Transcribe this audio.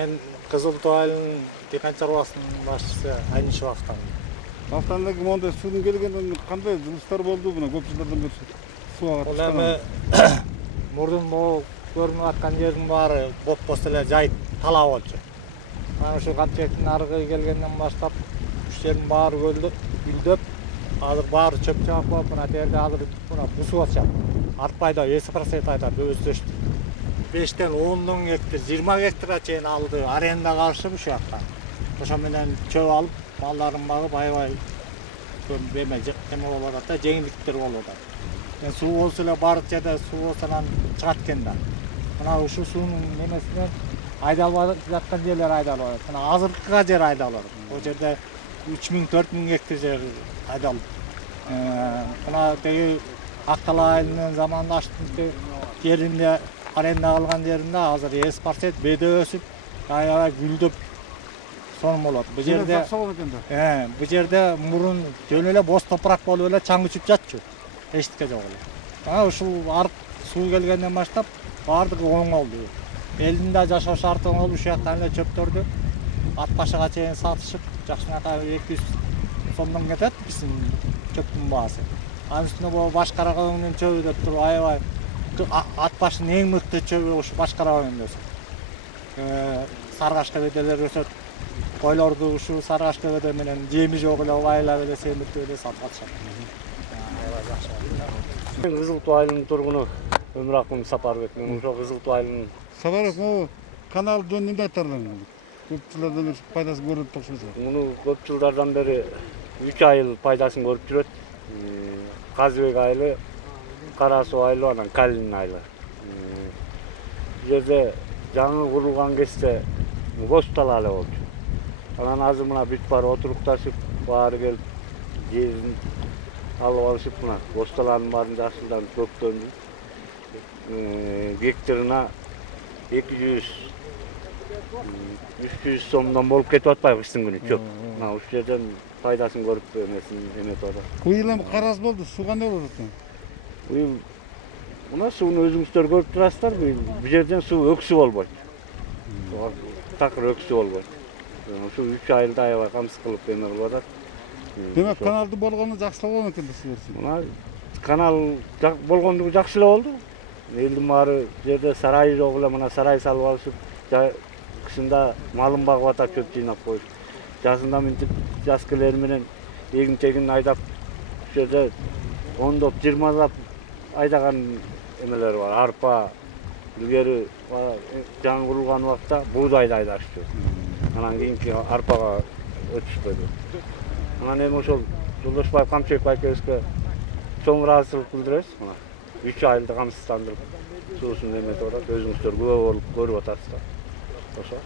Мен Кызыл Тоо айылынын диқан чаруасынын башчысы Айнышев Автан. Автандагы мондай суунун келгенден кандай жылыштар болду мына көп жылдардан бери суу агат? Ол эми мурдун могу көрүнүп аткан жердин баары боп-боз эле жай талаа болчу. Ana uшу Камчектин арыгы келгенден баштап уш жердин баары гүлдөп, азыр баары чөп чабак болуп, мына жерде азыр мына бусуп атышат. Артпайда 50% айтат өстөштү. 5-тен 10 гектар, 20 гектарга чейин алды, арендага алышып ушу жакка. Ошо менен чөп алып, малдарын багып, аябай көп эме болуп атат да, жеңилдиктер болуп атат. Мен суу болсо эле баардык жерде суу болсо анан чыгат экен да. Мына ушу суунун немесинен айдалып жаткан жерлер айдалып атат. Мына азыркыга жер айдалып атат. Ол жерде 3000-4000 гектар жер айдалып. Мына теги Актала айылынын заманында аштын жеринде аренда алган жеринде азыр 50% беде өсүп, аябай гүлдөп сонун болот. Бу жерде бу жерде мурун жөн эле боз топурак болуп эле чаң учуп жатчу. Эчтеке жок эле. Ушул арык суу келгенден баштап баардыгы оңолду. Элдин да жашоо шарты оңолуп, ушу жактан эле чөптөрдү ат башыга чейин сатышып, жакшынакай 200 сомдон кетет биздин чөптүн баасы. Анын үстүнө бул башкарагөңдүн чөбү деп туруп аябай ат башынын эң мыкты чөбү ушу башкарагөңдө өсөт. Саргаш кебеделер өсөт. Койлорду ушу саргаш кебеде менен жеми жок эле айлап эле семиртип эле сатып атышат. Мен Кызыл Тоо айылынын тургуну Өмүракун Сапарбек. Мен ошо Кызыл Тоо айылынын Сапарбек, могу канал жөнүндө эмне айтарлар? Көп жылдардан бери пайдасын көрүп турушубуз. Муну көп жылдардан бери 3 айыл пайдасын көрүп жүрөт. Казыбек айылы, Кара Суу айылы, анан Калин айылы. Бул жерде жаңы курулган кезде боз талаа эле болчу. Анан азыр мына бүт баары отурукташып, баары келип жерин алып алышып, мына боз талаанын баарын жакшылданып көктөндү. Гектарына 200-300 сомдон болуп кетип атпайбы кыштын күнү чөп. Мына ушул жерден пайдасын көрүп эмесин эметип атат. Бул йыл эми караз болду, суу кандай болот экен? Бул мына сууну өзүңүздөр көрүп турасыздар, бул жерден суу өксү болбойт. Такыр өксү болбойт. Ушул 3 айылда аябай камсыз кылып эме кылып атат. Демек каналды болгону жакшылап болгон экен да силер үчүн. Мына канал болгондугу жакшы эле болду. Элдин баары жерде сарай жок эле, мына сарай салып алышып, кышында малын багып атат, чөп жыйнап коюп. Жазында мынтип жаз келери менен эгин-тегин айдап, ушул жерде 10доп 20дап айдаган эмелер бар. Арпа, илгери жаңы курулган убакта буудайды айдашчу. Анан кийинки арпага өтүшпөдү. Анан эми ошол Жолдошбаев Камчек байкебизге чоң ыраазычылык билдиребиз. Мына 3 айылды камсыздандырып суусун эметип атат. Өзүңүздөр күбө болуп көрүп атасыздар. Ошо.